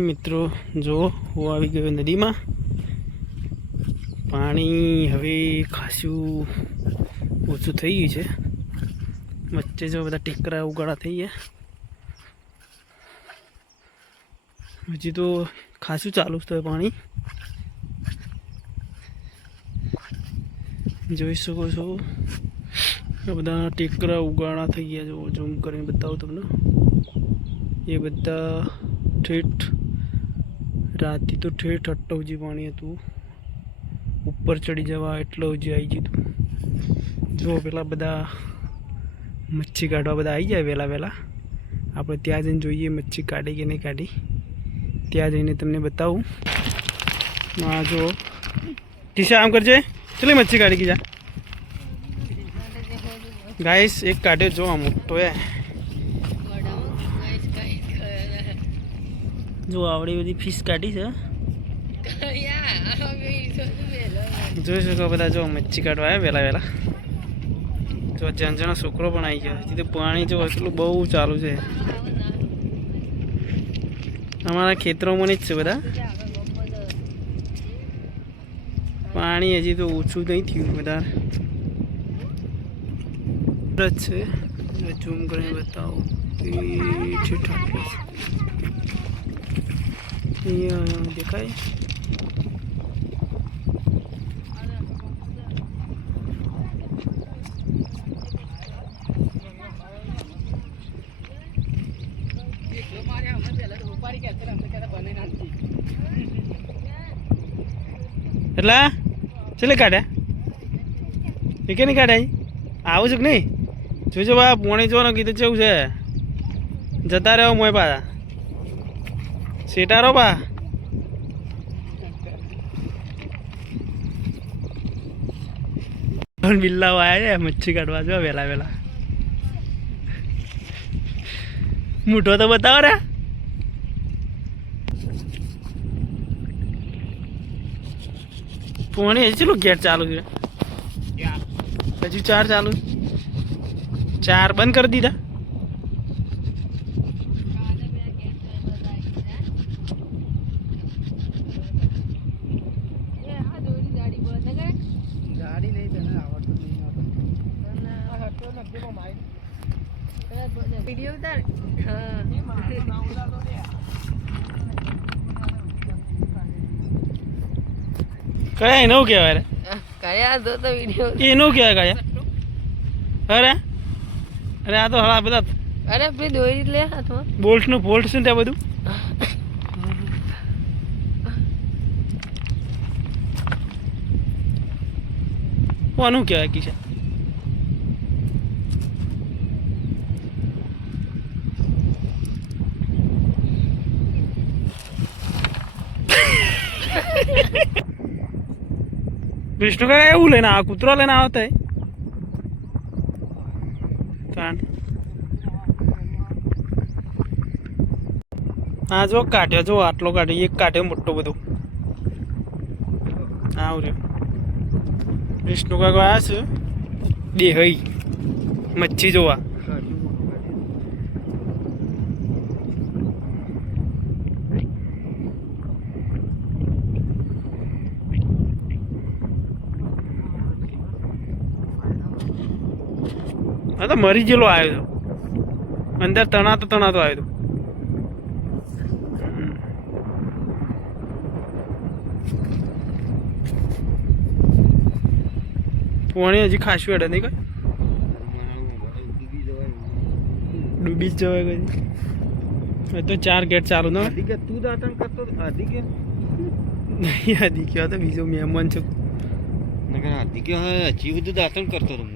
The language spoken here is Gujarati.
હાય મિત્રો, જો હું આવી ગયો નદીમાં. પાણી હવે ખાસું ઓછું થઈ ગયું છે. વચ્ચે જો બધા ટેકરા ઉગાડા થઈ ગયા. હજી તો ખાસું ચાલુ છે પાણી, જોઈ શકો છો. બધા ટેકરા ઉગાડા થઈ ગયા. જો ઝૂમ કરીને બતાવું તમને. એ બધા ઠેઠ રાતથી તો ઠેઠ અટ્ટવજી પાણી હતું. ઉપર ચડી જવા એટલો જ આવી ગયું. જો પેલા બધા મચ્છી કાઢવા બધા આવી જાય વહેલા વહેલા. આપણે ત્યાં જઈને જોઈએ મચ્છી કાઢી કે નહીં કાઢી. ત્યાં જઈને તમને બતાવું. હા જો ટીશા આમ કરજે. ચલે મચ્છી કાઢી જા ગાઈસ. એક કાઢ્યો જો આ મોટો હે. જો આવડી બધી ફિશ કાઢી છે. જોઈ શકો બધા. જો મચ્છી કાઢવા આવ્યા વહેલા વહેલા. જો જણજણો છોકરો પણ આવી ગયો. સીધું પાણી જો એટલું બહુ ચાલુ છે. અમારા ખેતરોમાં જ છે બધા. પાણી હજી તો ઓછું નહીં થયું બધા જ છે. ઝૂમ કરીને બતાવો. અહીંયા દેખાય. એટલા ચલે કાઢ્યા એ કે નહીં કાઢ્યા. આવું છે કે નહીં જોજો બા. પોણી જો ને કીધું કેવું છે. જતા રહ્યો મોય પાછા સેટારો બા. બિલ્લાઓ આવ્યા છે મચ્છી કાઢવા. જો વહેલા વહેલા. મૂઠો તો બતાવો રે. પોણી હજી ચલો ગેટ ચાલુ છે. હજુ 4 ચાલુ. 4 બંધ કરી દીધા. કયા એનું કહેવાય રે? કયા તો વિડીયો એનું કહેવાય કયા? અરે અરે આ તો હળા બધા. અરે પેલી દોરી લે હાથમાં. બોલ્ટનું બોલ્ટ છે ને ત્યાં બધું. કોનું કહેવાય કિશા? વિષ્ણુ કાકા એવું લઈને આ કૂતરો લઈને આવતા હા જો કાઢ્યો. જો આટલો કાઢ્યો. એક કાઢ્યો મોટો બધું. આવું રહ્યું. વિષ્ણુ કાકા આવ્યા છે દેહઈ મચ્છી જોવા. હા તો મરી ગયેલો આવ્યો હતો. અંદર તણાતો આવ્યો હતો. પાણી હજી ખાસું અડે નહીં. ડૂબી જ જવાય કઈ. તો 4 ગેટ ચાલુ ના. તું દાંતણ કરતો નહીં. આદિ તો બીજો મહેમાન છે. હજી બધું દાંતણ કરતો હતો.